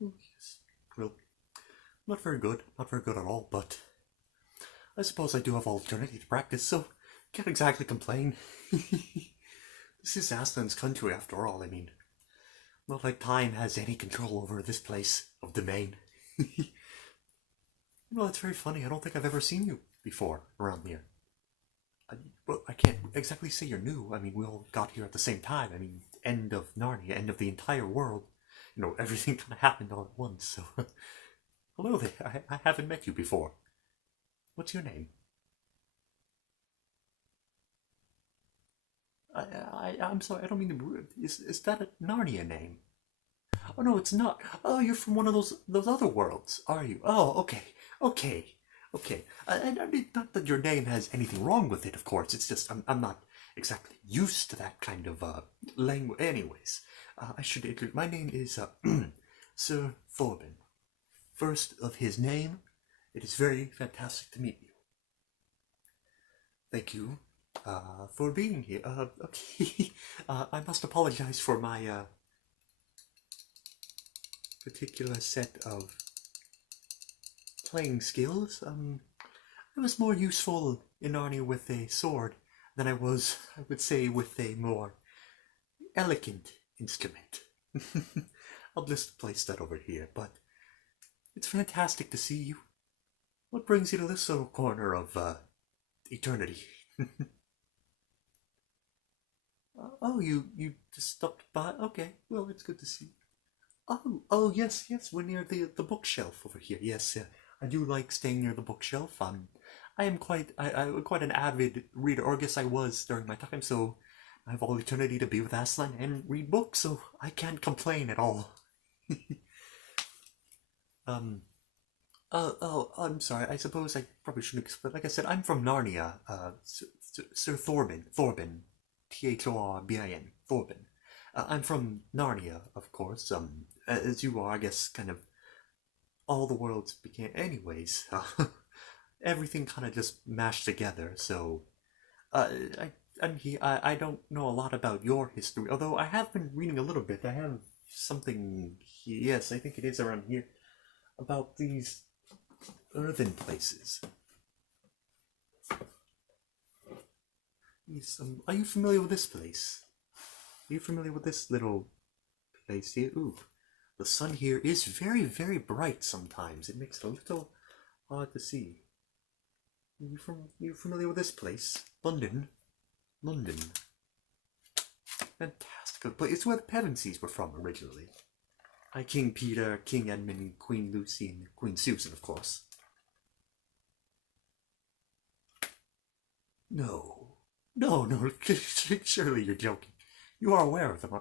Yes. Well, not very good. Not very good at all, but I suppose I do have alternative to practice, so can't exactly complain. This is Aslan's country after all, I mean. Not like time has any control over this place of domain. That's very funny. I don't think I've ever seen you before around here. Well, I can't exactly say you're new. I mean, we all got here at the same time. I mean, end of Narnia, end of the entire world. Everything kind of happened all at once, so. Hello there. I haven't met you before. What's your name? I'm sorry, I don't mean to be rude. Is that a Narnia name? Oh no, it's not. Oh, you're from one of those other worlds, are you? Oh, okay, okay, okay. I mean, not that your name has anything wrong with it, of course. It's just I'm not exactly used to that kind of language. Anyways, I should introduce. My name is Sir Thorben. First of his name, it is very fantastic to meet you. Thank you for being here. Okay, I must apologize for my particular set of playing skills. I was more useful in Narnia with a sword than I was, I would say, with a more elegant instrument. I'll just place that over here, but it's fantastic to see you. What brings you to this little corner of eternity? Oh, you just stopped by. Okay, well, it's good to see you. Oh, yes, yes. We're near the bookshelf over here. Yes, I do like staying near the bookshelf. I am I'm quite an avid reader, or I guess I was during my time. So I have all eternity to be with Aslan and read books. So I can't complain at all. um. Oh, I'm sorry. I suppose I probably shouldn't explain. Like I said, I'm from Narnia. Sir Thorben. Thorben. Thorbin. Thorben. I'm from Narnia, of course. As you are, I guess, kind of all the worlds became. Anyways, everything kind of just mashed together. So, uh, I, I don't know a lot about your history, although I have been reading a little bit. I have something. Yes, I think it is around here about these earthen places. Yes, are you familiar with this place? Are you familiar with this little place here? Ooh, the sun here is very, very bright sometimes. It makes it a little hard to see. You familiar with this place? London. London. Fantastic place. It's where the Pevensies were from originally. King Peter, King Edmund, Queen Lucy, and Queen Susan, of course. No. No, surely you're joking. You are aware of them.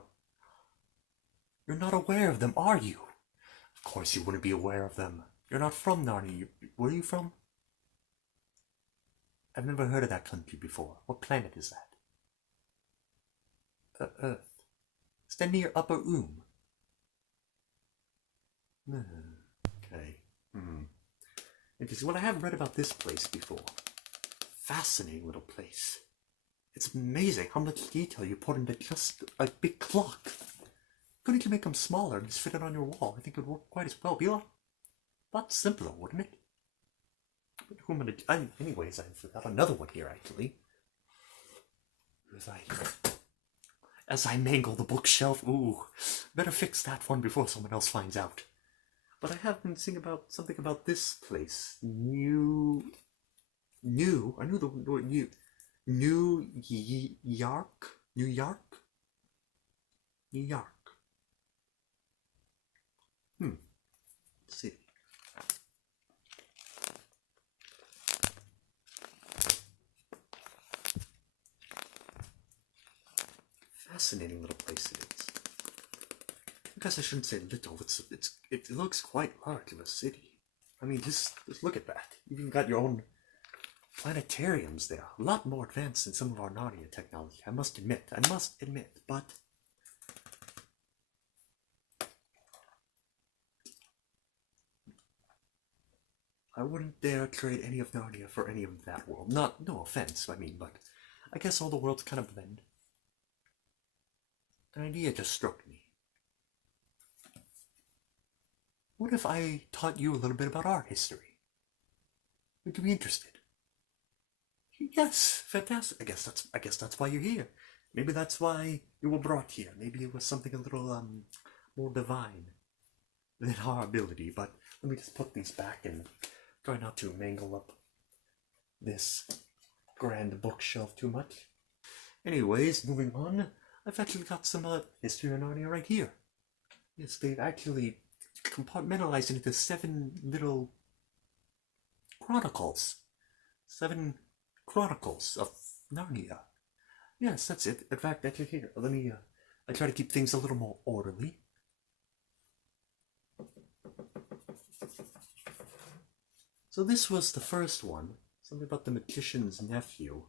You're not aware of them, are you? Of course you wouldn't be aware of them. You're not from Narnia. Where are you from? I've never heard of that country before. What planet is that? Earth. Is that near Upper Okay. Interesting. Well, I have read about this place before. Fascinating little place. It's amazing how much detail you put into just a big clock. Couldn't you make them smaller and just fit it on your wall? I think it would work quite as well. Be a lot simpler, wouldn't it? But who am I to... anyways, I forgot another one here, actually. As I mangle the bookshelf, ooh, better fix that one before someone else finds out. But I have been seeing about something about this place. I knew the word new. York? New York? New York. Let's see. Fascinating little place it is. I guess I shouldn't say little. It looks quite large of a city. I mean, just look at that. You've even got your own planetariums there. A lot more advanced than some of our Narnia technology. I must admit. But I wouldn't dare trade any of Narnia for any of that world. No offense, I mean, but I guess all the worlds kind of blend. An idea just struck me. what if I taught you a little bit about art history? Would you be interested? Yes, fantastic. I guess that's why you're here. Maybe that's why you were brought here. Maybe it was something a little more divine than our ability. But let me just put these back and try not to mangle up this grand bookshelf too much. Anyways, moving on. I've actually got some history of Narnia right here. Yes, they've actually compartmentalized into 7 little chronicles. 7 chronicles of Narnia. Yes, that's it. In fact, actually here, let me, I try to keep things a little more orderly. So this was the first one. Something about the magician's nephew.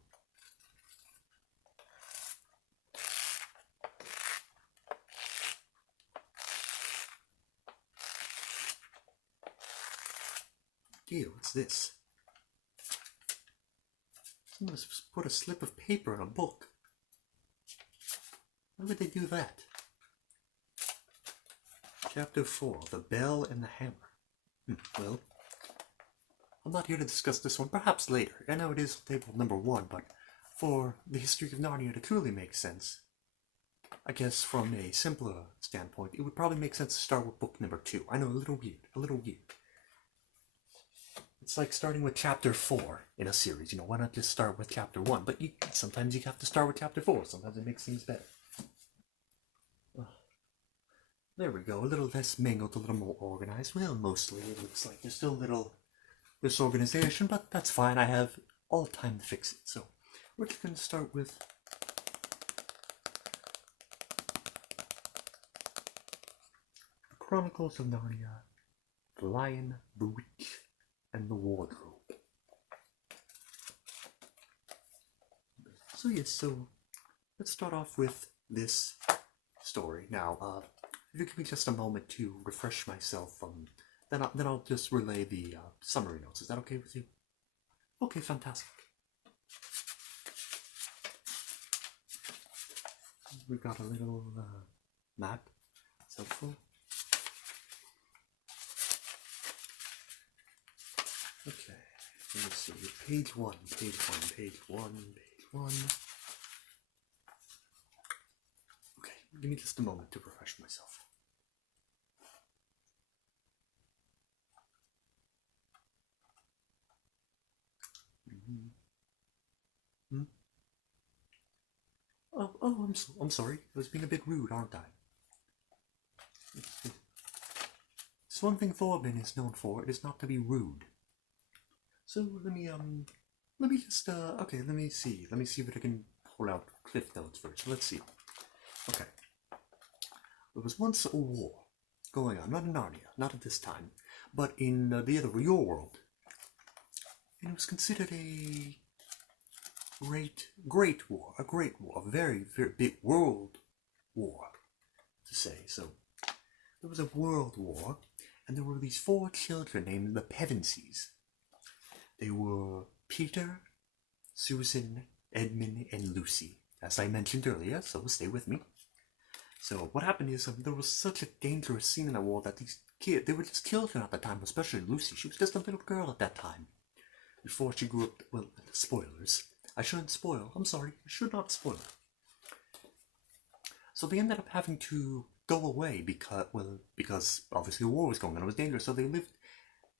Ew, what's this? Someone put a slip of paper in a book. Why would they do that? Chapter 4, The Bell and the Hammer. Well, I'm not here to discuss this one, perhaps later. I know it is table number 1, but for the history of Narnia to truly make sense, I guess from a simpler standpoint, it would probably make sense to start with book number 2. I know, a little weird. It's like starting with chapter 4 in a series. Why not just start with chapter 1? But sometimes you have to start with chapter 4. Sometimes it makes things better. There we go. A little less mangled, a little more organized. Well, mostly it looks like there's still a little disorganization, but that's fine. I have all time to fix it. So we're just going to start with The Chronicles of Narnia, The Lion, the Witch, and the Wardrobe. So yes, so let's start off with this story. Now, if you give me just a moment to refresh myself, then I'll just relay the summary notes. Is that okay with you? Okay, fantastic. We've got a little map. It's helpful. Okay, let me see. Page 1. Okay, give me just a moment to refresh myself. Oh, I'm sorry. I was being a bit rude, aren't I? It's one thing Thorbin is known for. It is not to be rude. So let me just okay. Let me see if I can pull out Cliff Notes first. Let's see. Okay. There was once a war going on, not in Narnia, not at this time, but in the other real world, and it was considered a great war, a very big world war, to say. So there was a world war, and there were these 4 children named the Pevensies. They were Peter, Susan, Edmund, and Lucy, as I mentioned earlier, so stay with me. So what happened is there was such a dangerous scene in the war that these kids, they were just children at the time, especially Lucy. She was just a little girl at that time, before she grew up. Well, spoilers. I shouldn't spoil. I'm sorry. I should not spoil. So they ended up having to go away because obviously the war was going on. It was dangerous. So they lived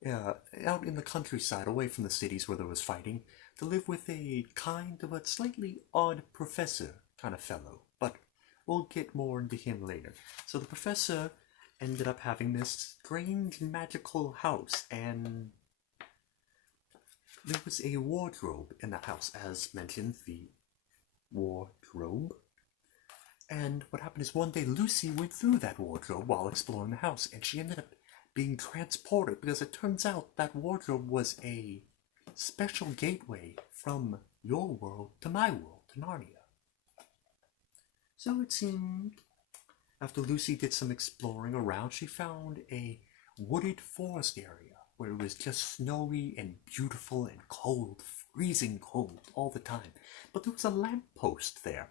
out in the countryside, away from the cities where there was fighting, to live with a kind but slightly odd professor kind of fellow. But we'll get more into him later. So the professor ended up having this strange magical house, and there was a wardrobe in the house, as mentioned, the wardrobe. And what happened is one day Lucy went through that wardrobe while exploring the house, and she ended up being transported because it turns out that wardrobe was a special gateway from your world to my world, to Narnia. So it seemed, after Lucy did some exploring around, she found a wooded forest area where it was just snowy and beautiful and cold, freezing cold all the time. But there was a lamppost there,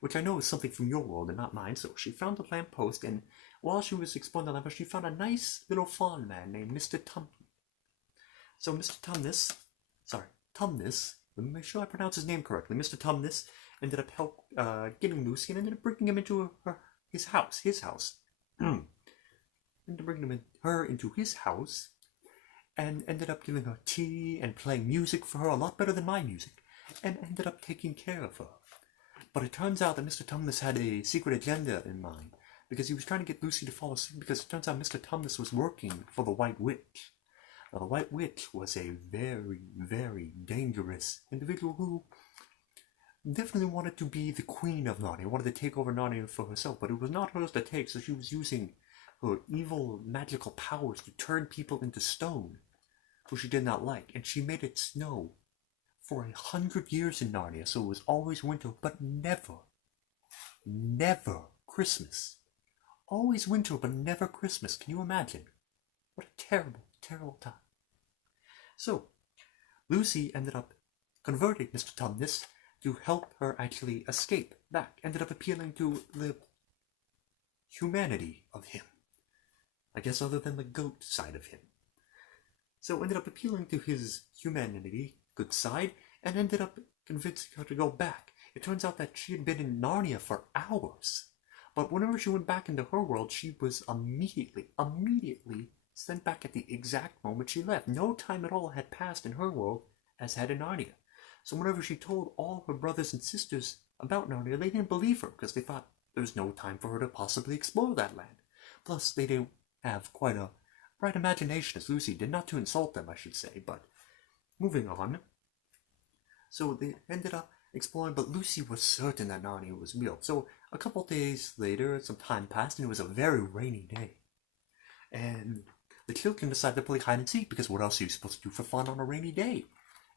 which I know is something from your world and not mine. So she found a lamppost, and while she was exploring the land, she found a nice little fawn man named Mr. Tum. So Mr. Tumnus, let me make sure I pronounce his name correctly. Mr. Tumnus ended up getting Lucy and ended up bringing him into his house. Ended up bringing her into his house and ended up giving her tea and playing music for her, a lot better than my music, and ended up taking care of her. But it turns out that Mr. Tumnus had a secret agenda in mind, because he was trying to get Lucy to fall asleep, because it turns out Mr. Tumnus was working for the White Witch. Now, the White Witch was a very, very dangerous individual who definitely wanted to be the queen of Narnia, wanted to take over Narnia for herself, but it was not hers to take, so she was using her evil magical powers to turn people into stone, who she did not like, and she made it snow for 100 years in Narnia, so it was always winter, but never Christmas. Always winter, but never Christmas. Can you imagine? What a terrible, terrible time. So, Lucy ended up converting Mr. Tumnus to help her actually escape back. Ended up appealing to the humanity of him. I guess other than the goat side of him. So ended up appealing to his humanity, good side, and ended up convincing her to go back. It turns out that she had been in Narnia for hours. But whenever she went back into her world, she was immediately sent back at the exact moment she left. No time at all had passed in her world as had in Narnia. So whenever she told all her brothers and sisters about Narnia, they didn't believe her because they thought there was no time for her to possibly explore that land. Plus, they didn't have quite a bright imagination as Lucy did, not to insult them, I should say, but moving on. So they ended up exploring, but Lucy was certain that Narnia was real. So a couple days later, some time passed, and it was a very rainy day. And the children decided to play hide and seek, because what else are you supposed to do for fun on a rainy day?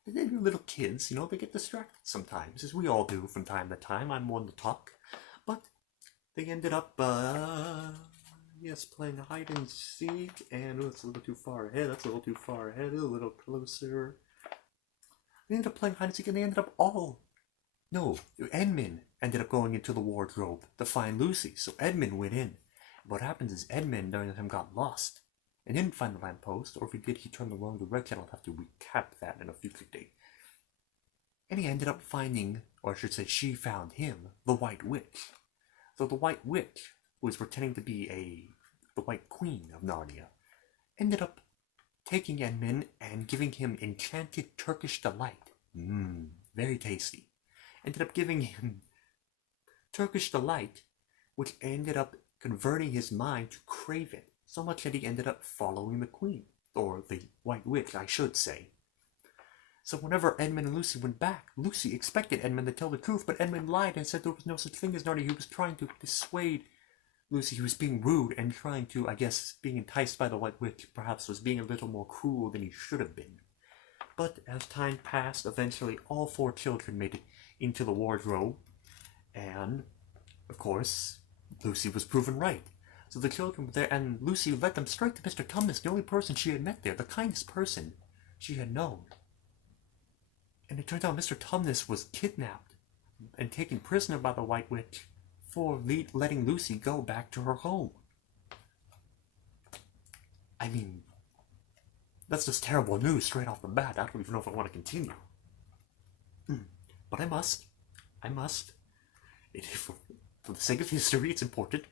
And then your little kids, they get distracted sometimes, as we all do from time to time. I'm one to talk. But they ended up, playing hide and seek, and that's a little too far ahead, a little closer. They ended up playing hide and seek, and they ended up Edmund ended up going into the wardrobe to find Lucy, so Edmund went in. What happens is Edmund, during the time, got lost and didn't find the lamppost, or if he did, he turned the wrong direction. I'll have to recap that in a future date. And he ended up finding, or I should say she found him, the White Witch. So the White Witch, who was pretending to be the White Queen of Narnia, ended up taking Edmund and giving him enchanted Turkish delight. Very tasty. Ended up giving him Turkish delight, which ended up converting his mind to crave it, so much that he ended up following the Queen, or the White Witch, I should say. So whenever Edmund and Lucy went back, Lucy expected Edmund to tell the truth, but Edmund lied and said there was no such thing as Narnia. He was trying to dissuade Lucy. He was being rude and trying to, being enticed by the White Witch, perhaps was being a little more cruel than he should have been. But as time passed, eventually all 4 children made it into the wardrobe, and, of course, Lucy was proven right. So the children were there, and Lucy led them straight to Mr. Tumnus, the only person she had met there, the kindest person she had known. And it turns out Mr. Tumnus was kidnapped and taken prisoner by the White Witch for letting Lucy go back to her home. I mean, that's just terrible news straight off the bat. I don't even know if I want to continue. But I must. For the sake of history, it's important.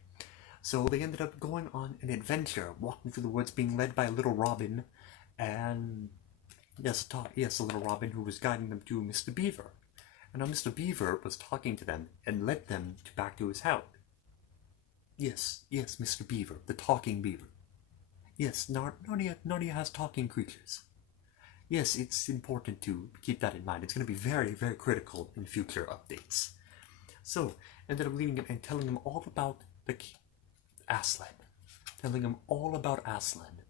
So they ended up going on an adventure, walking through the woods, being led by a little Robin, and a little Robin who was guiding them to Mr. Beaver. And now Mr. Beaver was talking to them and led them back to his house. Yes, Mr. Beaver, the talking beaver. Yes, Narnia has talking creatures. Yes, it's important to keep that in mind. It's going to be very, very critical in future updates. So, ended up leaving him and telling him all about the Aslan. Telling him all about Aslan.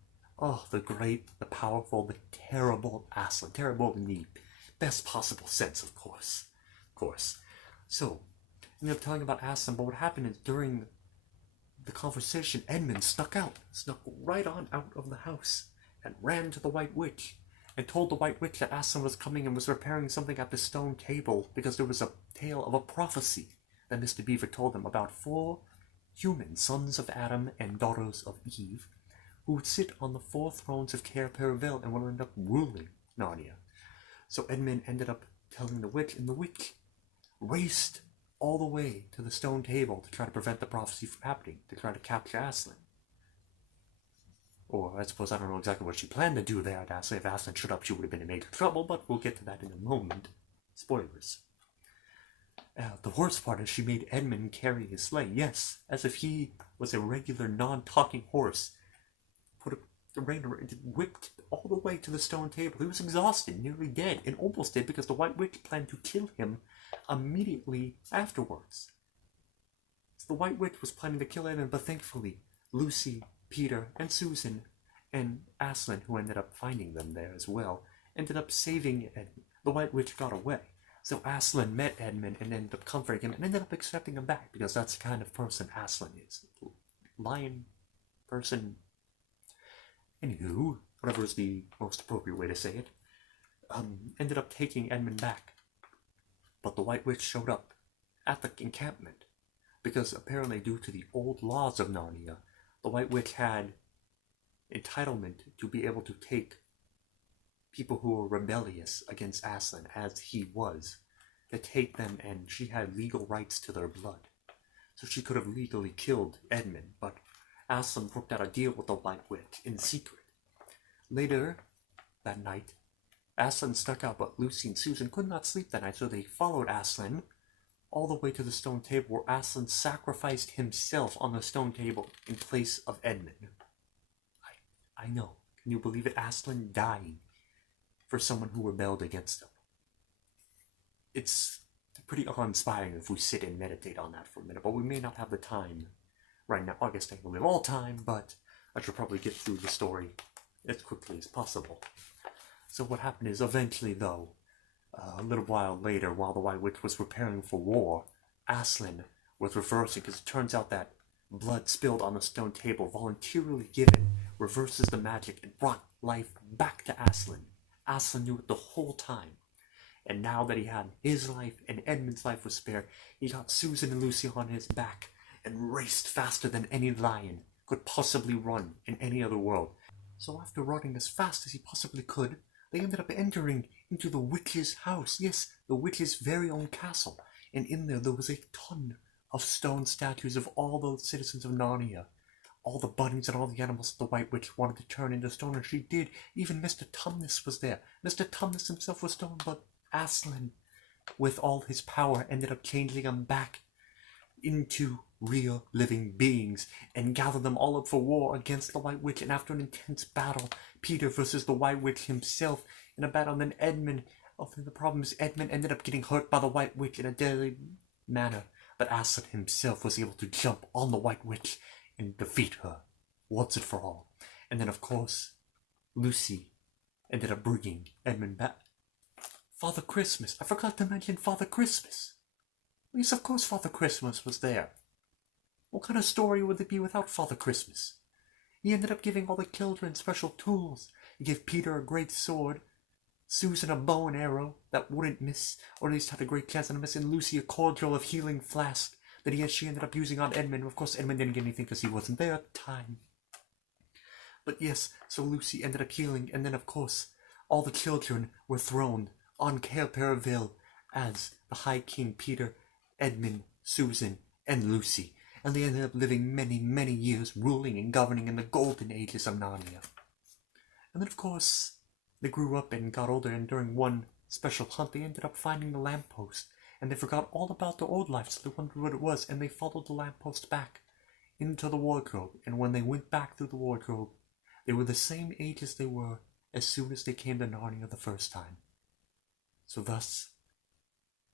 Oh, the great, the powerful, the terrible Aslan. Terrible in the best possible sense, of course. So, ended up telling about Aslan, but what happened is during the conversation, Edmund snuck right on out of the house, and ran to the White Witch, and told the White Witch that Aslan was coming and was repairing something at the stone table, because there was a tale of a prophecy that Mr. Beaver told them about 4 humans, sons of Adam and daughters of Eve, who would sit on the 4 thrones of Cair Paravel and would end up ruling Narnia. So Edmund ended up telling the witch, and the witch raced all the way to the stone table to try to prevent the prophecy from happening, to try to capture Aslan. Or I suppose I don't know exactly what she planned to do there at Aslan. If Aslan showed up, she would have been in major trouble, but we'll get to that in a moment. Spoilers. The worst part is she made Edmund carry his sleigh, yes, as if he was a regular non-talking horse. Put the rein around, whipped all the way to the stone table. He was exhausted, nearly dead, and almost dead because the White Witch planned to kill him immediately afterwards. So the White Witch was planning to kill Edmund, but thankfully, Lucy, Peter, and Susan, and Aslan, who ended up finding them there as well, ended up saving Edmund. The White Witch got away. So Aslan met Edmund and ended up comforting him and ended up accepting him back because that's the kind of person Aslan is. Lion person. Anywho, whatever is the most appropriate way to say it, ended up taking Edmund back. But the White Witch showed up at the encampment because apparently due to the old laws of Narnia, the White Witch had entitlement to be able to take people who were rebellious against Aslan, as he was, to take them, and she had legal rights to their blood. So she could have legally killed Edmund, but Aslan worked out a deal with the White Witch in secret. Later that night, Aslan stuck out, but Lucy and Susan could not sleep that night, so they followed Aslan all the way to the stone table, where Aslan sacrificed himself on the stone table in place of Edmund. I know. Can you believe it? Aslan dying for someone who rebelled against him. It's pretty awe-inspiring if we sit and meditate on that for a minute, but we may not have the time right now. I guess I will live all time, but I should probably get through the story as quickly as possible. So what happened is, eventually though, a little while later, while the White Witch was preparing for war, Aslan was reversing, because it turns out that blood spilled on the stone table, voluntarily given, reverses the magic and brought life back to Aslan. Aslan knew it the whole time. And now that he had his life and Edmund's life was spared, he got Susan and Lucy on his back and raced faster than any lion could possibly run in any other world. So after running as fast as he possibly could, they ended up entering into the witch's house. Yes, the witch's very own castle. And in there was a ton of stone statues of all the citizens of Narnia. All the bunnies and all the animals that the White Witch wanted to turn into stone, and she did. Even Mr. Tumnus was there. Mr. Tumnus himself was stone, but Aslan, with all his power, ended up changing them back into real living beings and gathered them all up for war against the White Witch. And after an intense battle, Peter versus the White Witch himself in a battle, and then Edmund. The problem is Edmund ended up getting hurt by the White Witch in a deadly manner, but Aslan himself was able to jump on the White Witch and defeat her once and for all. And then, of course, Lucy ended up bringing Edmund back. Father Christmas. I forgot to mention Father Christmas. Yes, of course Father Christmas was there. What kind of story would it be without Father Christmas? He ended up giving all the children special tools. He gave Peter a great sword, Susan a bow and arrow that wouldn't miss, or at least had a great chance of missing, Lucy a cordial of healing flask that she ended up using on Edmund. Of course, Edmund didn't get anything because he wasn't there at the time. But yes, so Lucy ended up healing, and then of course, all the children were thrown on Cair Paravel as the High King Peter, Edmund, Susan, and Lucy. And they ended up living many, many years ruling and governing in the golden ages of Narnia. And then of course, they grew up and got older, and during one special hunt, they ended up finding the lamppost. And they forgot all about their old life, so they wondered what it was, and they followed the lamppost back into the wardrobe. And when they went back through the wardrobe, they were the same age as they were as soon as they came to Narnia the first time. So thus,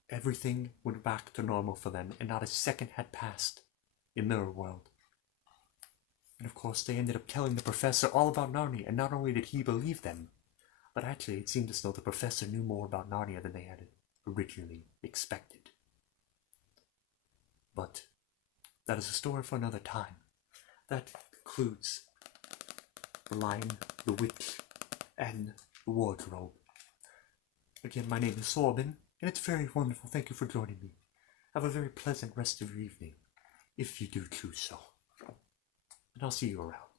everything went back to normal for them, and not a second had passed in their world. And of course, they ended up telling the professor all about Narnia, and not only did he believe them, but actually it seemed as though the professor knew more about Narnia than they had originally expected. But that is a story for another time. That concludes The Lion, the Witch, and the Wardrobe. Again, my name is Thorben, and it's very wonderful. Thank you for joining me. Have a very pleasant rest of your evening. if you do choose so. And I'll see you around.